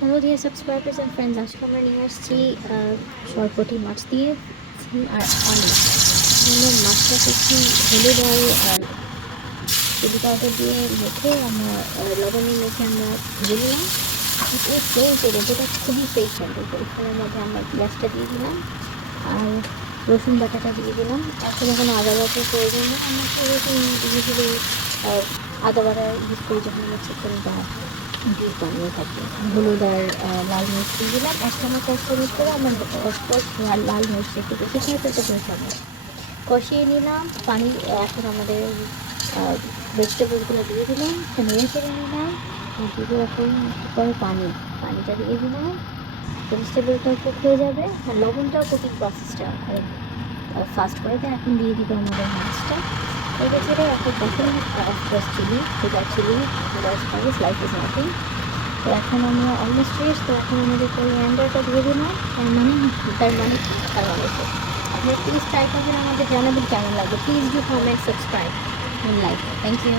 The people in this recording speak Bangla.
Hello dear subscribers and friends, আজকে আমরা নিয়ে আসছি সরপুঁটি মাছ দিয়ে সিম আর আলু। আমরা মাছটাকে একটু হলুদ আর চিলি পাউডার দিয়ে মেখে আমরা লবণে মেখে আমরা ভেজে নিলাম। এই সেম তেলে, যেটা খুবই ফ্রেশ হবে, তো এখানের মধ্যে আমরা পেঁয়াজটা দিয়ে দিলাম আর রসুন বাটাটা দিয়ে দিলাম। এখন কোনো আদা বাটার প্রয়োজন নেই, আমরা তো এরকম ইউজুয়ালি আদা বাটা ইউজ করি যখন আমরা চিকেন বা ডিপ বানিয়ে থাকি। হলুদ আর লাল মির্চ দিয়ে দিলাম, 1 চামচ 1 চামচ করে। আমরা অফকোর্স লাল মির্চ একটু বেশি খেয়ে ফেলতে পেরেছিলাম, কষিয়ে নিলাম পানি। এখন আমাদের ভেজিটেবলসগুলো দিয়ে দিলাম, নেড়ে চেড়ে নিলাম, দিয়ে এখন পরে পানিটা দিয়ে দিলাম। ভেজিটেবলটাও কুক হয়ে যাবে আর লবণটাও কুকিং প্রসেসটা ফাস্ট করে দেয়। এখন দিয়ে দিব আমাদের মাছটা, নেড়ে চেড়ে এখন দেখেন of course chilli spice life is nothing. তো এখন আমরা অলমোস্ট শেষ। তো এখন আমাদের কোরিয়ান্ডারটা দিয়ে দিলাম। তার মানে আপনারা প্লিজ ট্রাই করবেন, আমাদের জানাবেন কেমন লাগবে। Please do comment, subscribe, like. Thank you.